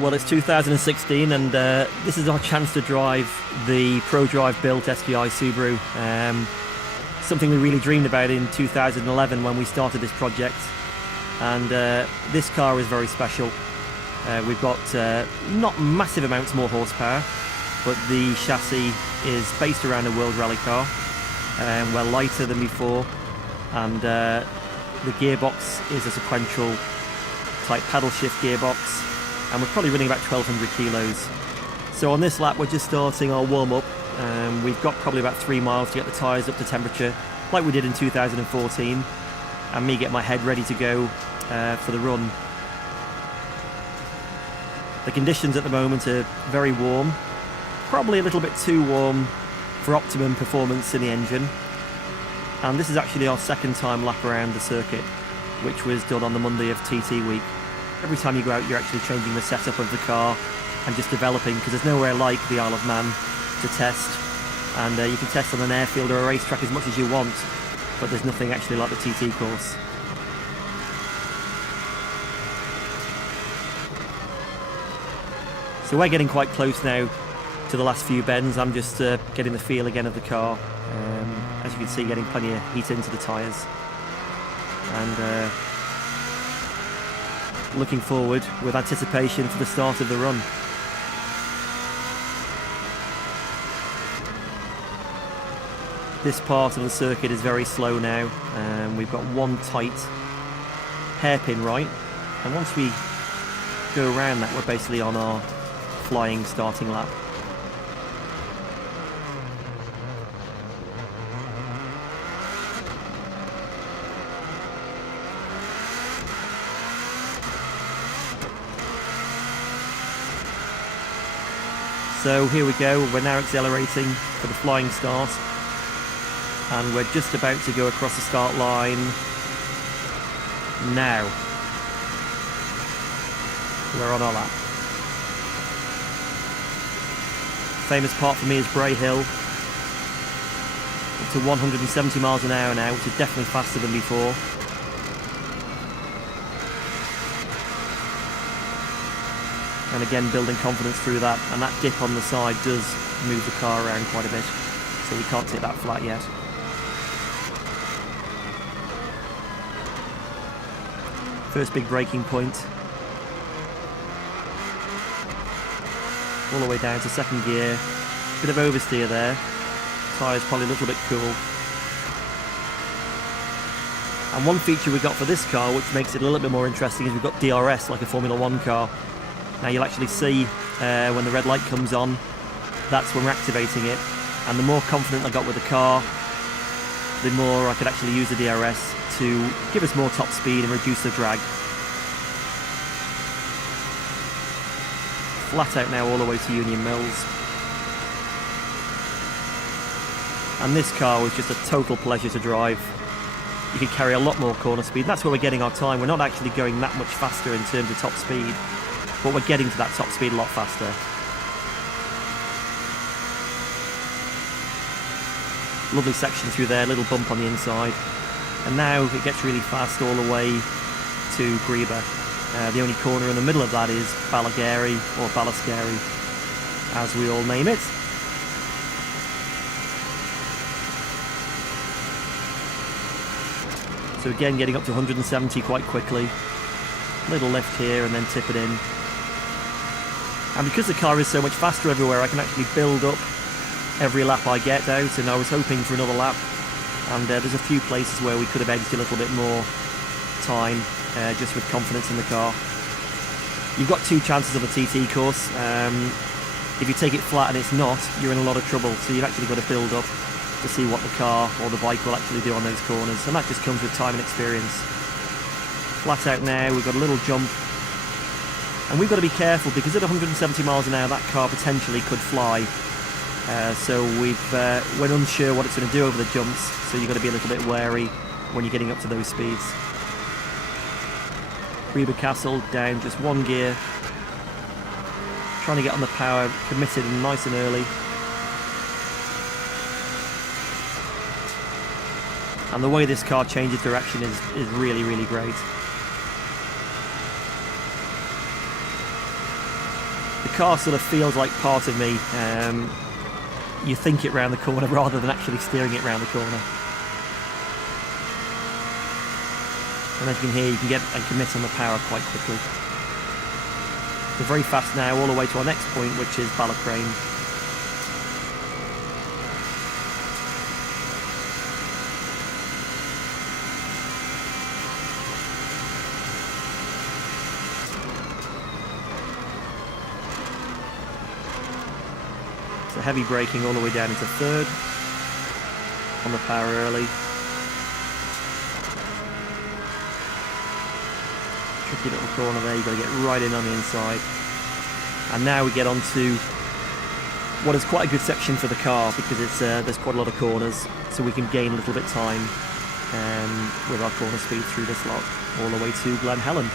Well, it's 2016 and this is our chance to drive the ProDrive built STI Subaru. Something we really dreamed about in 2011 when we started this project. And this car is very special. We've got not massive amounts more horsepower, but the chassis is based around a World Rally car. We're lighter than before, and the gearbox is a sequential type paddle shift gearbox, and we're probably running about 1,200 kilos. So on this lap we're just starting our warm-up. We've got probably about 3 miles to get the tyres up to temperature, like we did in 2014, and me get my head ready to go for the run. The conditions at the moment are very warm, probably a little bit too warm for optimum performance in the engine. And this is actually our second time lap around the circuit, which was done on the Monday of TT week. Every time you go out, you're actually changing the setup of the car and just developing, because there's nowhere like the Isle of Man to test. And you can test on an airfield or a racetrack as much as you want, but there's nothing actually like the TT course. So we're getting quite close now to the last few bends. I'm just getting the feel again of the car. As you can see, getting plenty of heat into the tyres. And looking forward with anticipation for the start of the run. This part of the circuit is very slow now. We've got one tight hairpin right, and once we go around that, we're basically on our flying starting lap. So here we go, we're now accelerating for the flying start, and we're just about to go across the start line now. We're on our lap. Famous part for me is Bray Hill. Up to 170 miles an hour now, which is definitely faster than before. And again, building confidence through that, and that dip on the side does move the car around quite a bit, so we can't take that flat yet. First big braking point. All the way down to second gear. Bit of oversteer there. Tyres probably a little bit cool. And one feature we've got for this car, which makes it a little bit more interesting, is we've got DRS like a Formula 1 car. Now you'll actually see when the red light comes on, that's when we're activating it. And the more confident I got with the car, the more I could actually use the DRS to give us more top speed and reduce the drag. Flat out now all the way to Union Mills. And this car was just a total pleasure to drive. You can carry a lot more corner speed. That's where we're getting our time. We're not actually going that much faster in terms of top speed, but we're getting to that top speed a lot faster. Lovely section through there, little bump on the inside. And now it gets really fast all the way to Greba. The only corner in the middle of that is Balagary, or Balascary, as we all name it. So again, getting up to 170 quite quickly. Little lift here and then tip it in. And because the car is so much faster everywhere, I can actually build up every lap I get out, and I was hoping for another lap. And there's a few places where we could have edged a little bit more time, just with confidence in the car. You've got two chances of a TT course. If you take it flat and it's not, you're in a lot of trouble. So you've actually got to build up to see what the car or the bike will actually do on those corners. And that just comes with time and experience. Flat out now, we've got a little jump. And we've got to be careful, because at 170 miles an hour, that car potentially could fly. So we're unsure what it's going to do over the jumps, so you've got to be a little bit wary when you're getting up to those speeds. Greba Castle down just one gear. Trying to get on the power, committed and nice and early. And the way this car changes direction is really, really great. car sort of feels like part of me. You think it round the corner rather than actually steering it round the corner. And as you can hear, you can get and commit on the power quite quickly. We're very fast now, all the way to our next point, which is Ballacrane. So heavy braking all the way down into third. On the power early. Tricky little corner there, you've got to get right in on the inside. And now we get on to what is quite a good section for the car, because it's there's quite a lot of corners, so we can gain a little bit of time with our corner speed through this lot, all the way to Glen Helen.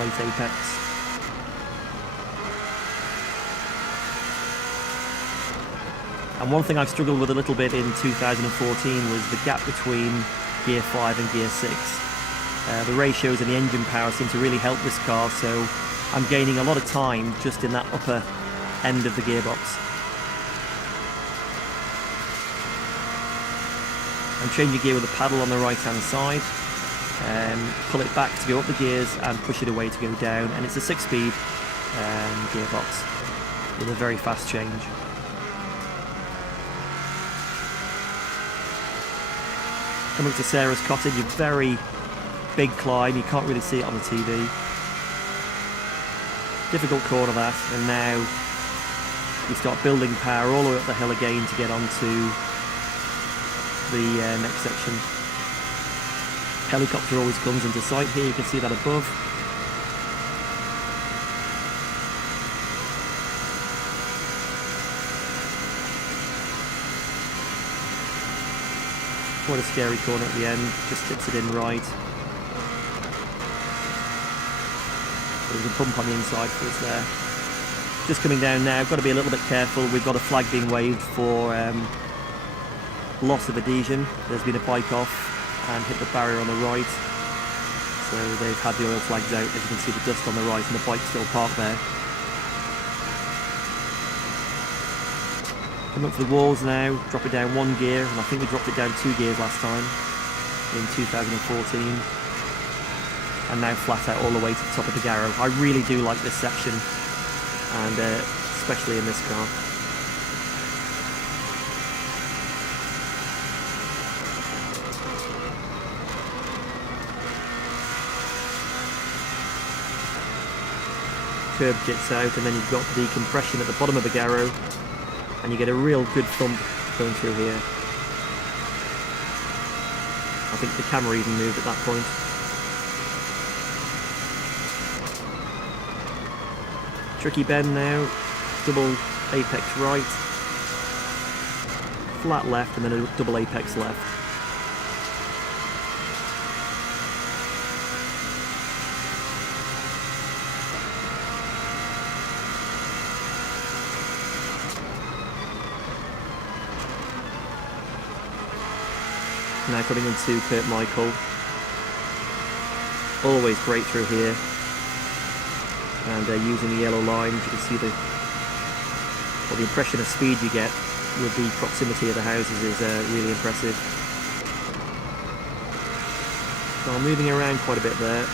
Late apex. And one thing I've struggled with a little bit in 2014 was the gap between Gear 5 and Gear 6. The ratios and the engine power seem to really help this car, so I'm gaining a lot of time just in that upper end of the gearbox. I'm changing gear with the paddle on the right hand side, pull it back to go up the gears and push it away to go down, and it's a 6-speed gearbox with a very fast change. Coming to Sarah's cottage, a very big climb, you can't really see it on the TV. Difficult corner that, and now you start building power all the way up the hill again to get onto the next section. Helicopter always comes into sight here, you can see that above. Quite a scary corner at the end, just tips it in right. There's a bump on the inside for us there. Just coming down now, got to be a little bit careful. We've got a flag being waved for loss of adhesion. There's been a bike off and hit the barrier on the right. So they've had the oil flags out. As you can see, the dust on the right and the bike still parked there. Come up for the walls now, drop it down 1 gear, and I think we dropped it down 2 gears last time in 2014. And now flat out all the way to the top of the Garrow. I really do like this section, and especially in this car. Curb jits out, and then you've got the compression at the bottom of the Garrow, and you get a real good thump going through here. I think the camera even moved at that point. Tricky bend now, double apex right, flat left, and then a double apex left. Now coming into Kurt Michael. Always great through here. And using the yellow lines, you can see the impression of speed you get with the proximity of the houses is really impressive. So I'm moving around quite a bit there.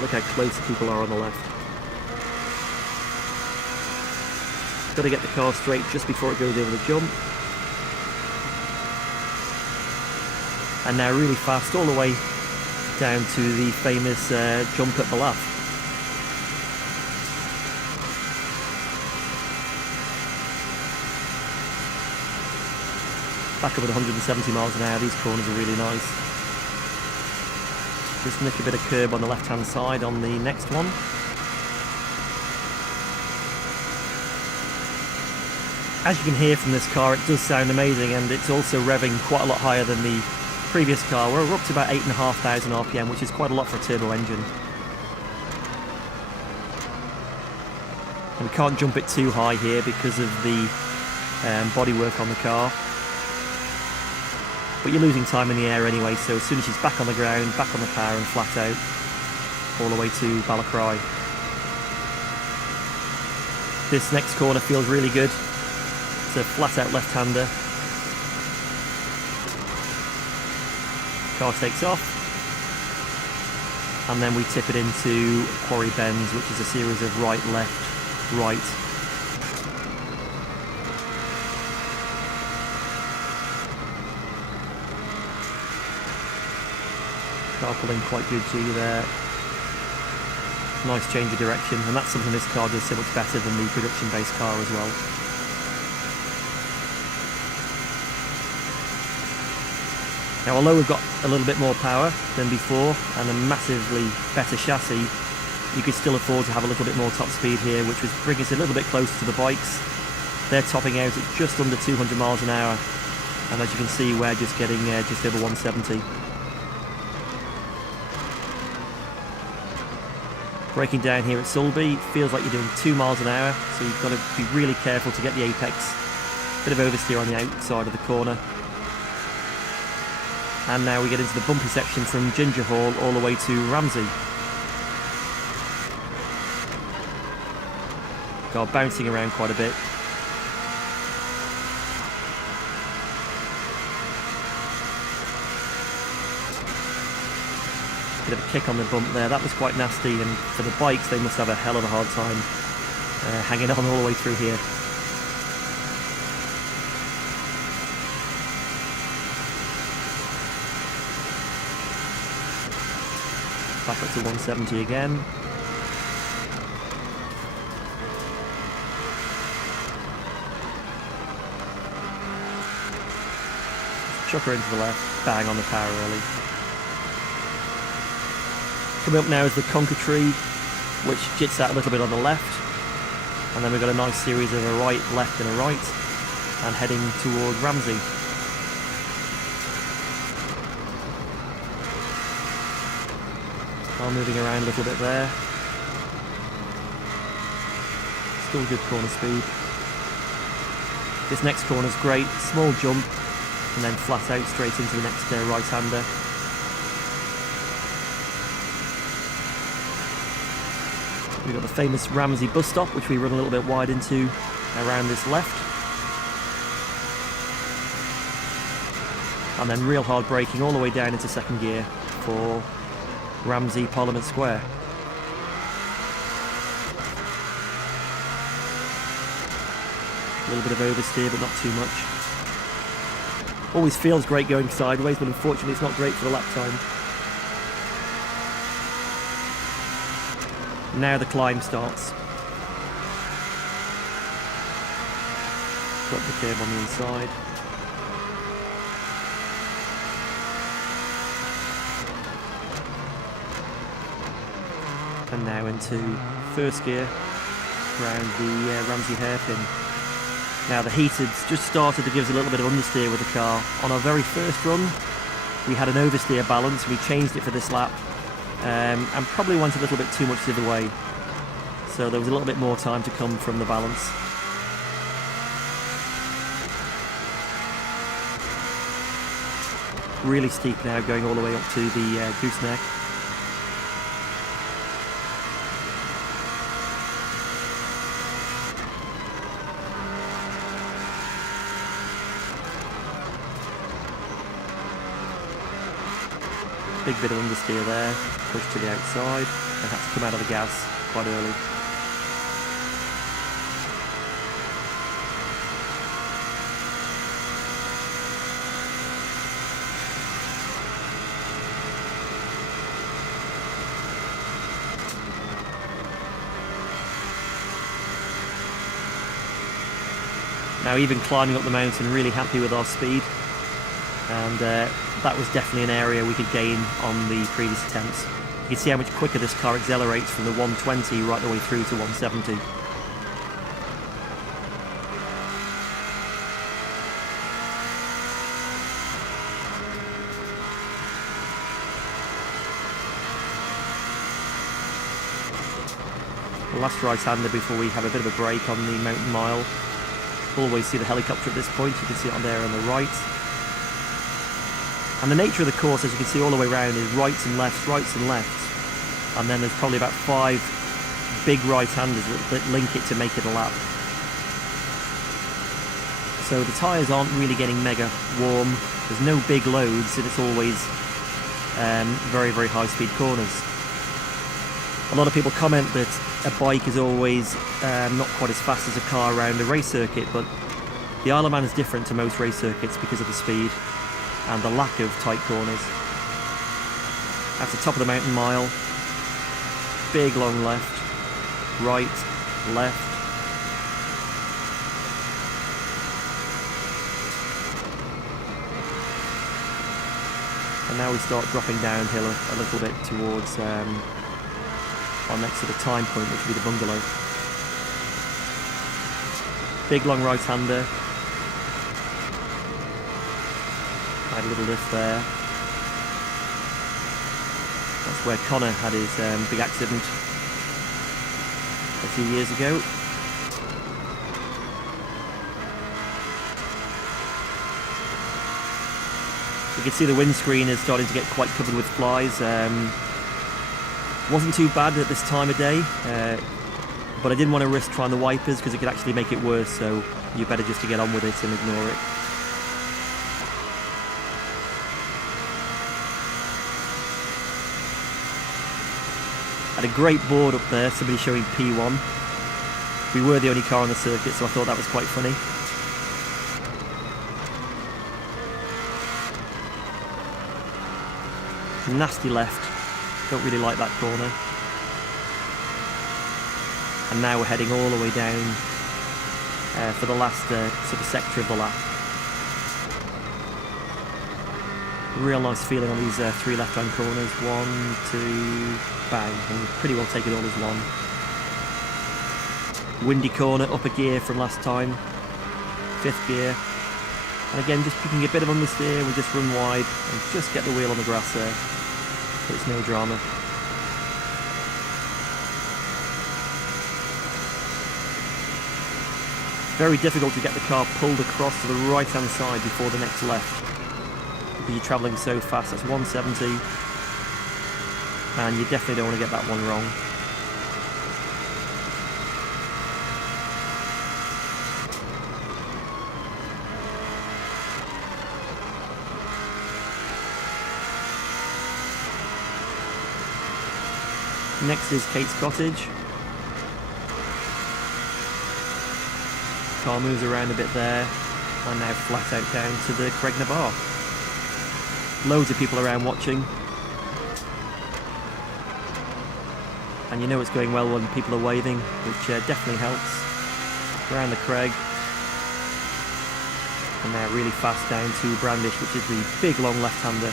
Look how close people are on the left. Got to get the car straight just before it goes over the jump. And now really fast all the way down to the famous jump at Ballaugh. Back up at 170 miles an hour, these corners are really nice. Just nick a bit of curb on the left hand side on the next one. As you can hear from this car, it does sound amazing, and it's also revving quite a lot higher than the previous car. We're up to about 8,500 RPM, which is quite a lot for a turbo engine. And we can't jump it too high here because of the bodywork on the car. but you're losing time in the air anyway, so as soon as she's back on the ground, back on the power and flat out, all the way to Balacry. This next corner feels really good. It's a flat out left-hander. Car takes off, and then we tip it into Quarry Bends, which is a series of right, left, right. Car pulling quite good G there. Nice change of direction, and that's something this car does so much better than the production-based car as well. Now, although we've got a little bit more power than before and a massively better chassis, you could still afford to have a little bit more top speed here, which was bringing us a little bit closer to the bikes. They're topping out at just under 200 miles an hour, and as you can see, we're just getting just over 170. Braking down here at Sulby, feels like you're doing 2 miles an hour, so you've got to be really careful to get the apex. Bit of oversteer on the outside of the corner. And now we get into the bumpy section from Ginger Hall all the way to Ramsey. Car bouncing around quite a bit. Bit of a kick on the bump there, that was quite nasty, and for the bikes they must have a hell of a hard time hanging on all the way through here. Back up to 170 again. Chuck her into the left, bang on the power early. Coming up now is the Conker Tree, which jits out a little bit on the left, and then we've got a nice series of a right, left and a right, and heading toward Ramsey. Car moving around a little bit there. Still good corner speed. This next corner's great, small jump, and then flat out straight into the next right-hander. We've got the famous Ramsey bus stop, which we run a little bit wide into around this left. And then real hard braking all the way down into second gear for Ramsey Parliament Square. A little bit of oversteer, but not too much. Always feels great going sideways, but unfortunately it's not great for the lap time. Now the climb starts. Got the curve on the inside. And now into first gear around the Ramsey hairpin. Now the heated's just started to give us a little bit of understeer with the car. On our very first run, we had an oversteer balance. We changed it for this lap. And probably went a little bit too much the other way, so there was a little bit more time to come from the balance. Really steep now, going all the way up to the gooseneck. Big bit of understeer there, pushed to the outside, and had to come out of the gas quite early. Now even climbing up the mountain, really happy with our speed, and that was definitely an area we could gain on the previous attempts. You can see how much quicker this car accelerates from the 120 right the way through to 170. The last right-hander before we have a bit of a break on the mountain mile. Always see the helicopter at this point, you can see it on there on the right. And the nature of the course, as you can see all the way around, is rights and lefts, and then there's probably about 5 big right-handers that link it to make it a lap. So the tyres aren't really getting mega warm, there's no big loads, and it's always very, very high-speed corners. A lot of people comment that a bike is always not quite as fast as a car around a race circuit, but the Isle of Man is different to most race circuits because of the speed and the lack of tight corners. That's the top of the mountain mile. Big long left, right, left. And now we start dropping downhill a little bit towards our next sort of time point, which will be the bungalow. Big long right-hander. Had a little lift there. That's where Connor had his big accident a few years ago. You can see the windscreen is starting to get quite covered with flies. Wasn't too bad at this time of day, but I didn't want to risk trying the wipers because it could actually make it worse, so you're better just to get on with it and ignore it. Had a great board up there, somebody showing P1. We were the only car on the circuit, so I thought that was quite funny. Nasty left, don't really like that corner. And now we're heading all the way down for the last sort of sector of the lap. Real nice feeling on these 3 left-hand corners. 1, 2, bang, and we pretty well take it all as one. Windy corner, up a gear from last time, 5th gear. And again, just picking a bit of understeer, we just run wide and just get the wheel on the grass there. But it's no drama. Very difficult to get the car pulled across to the right-hand side before the next left, because you're travelling so fast. That's 170, and you definitely don't want to get that one wrong. Next is Kate's Cottage. Car moves around a bit there, and now flat out down to the Cregna Bar. Loads of people around watching, and you know it's going well when people are waving, which definitely helps. Around the Craig, and now really fast down to Brandish, which is the big long left-hander.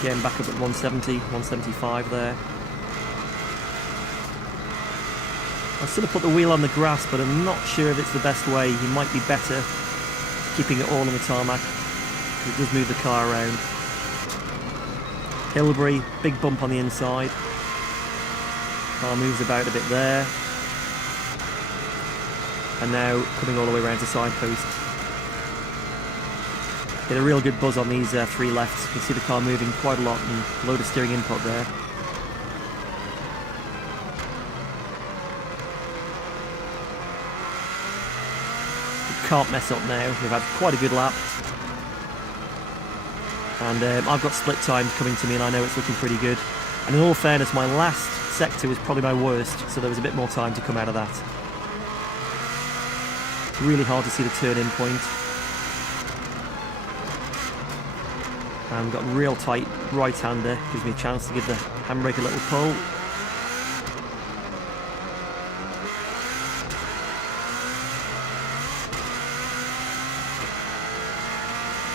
Getting back up at 170, 175 there. I sort of put the wheel on the grass, but I'm not sure if it's the best way. You might be better keeping it all on the tarmac, because it does move the car around. Hilbury, big bump on the inside. Car moves about a bit there. And now coming all the way around to signpost. Get a real good buzz on these 3 lefts. You can see the car moving quite a lot and a load of steering input there. You can't mess up now. We've had quite a good lap. And I've got split times coming to me, and I know it's looking pretty good. And in all fairness, my last sector was probably my worst, so there was a bit more time to come out of that. Really hard to see the turn-in point. And got real tight right-hander, gives me a chance to give the handbrake a little pull.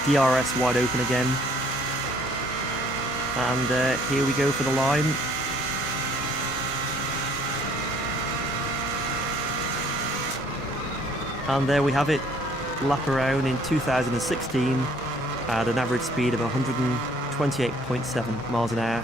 DRS wide open again. And here we go for the line. And there we have it, lap around in 2016 at an average speed of 128.7 miles an hour.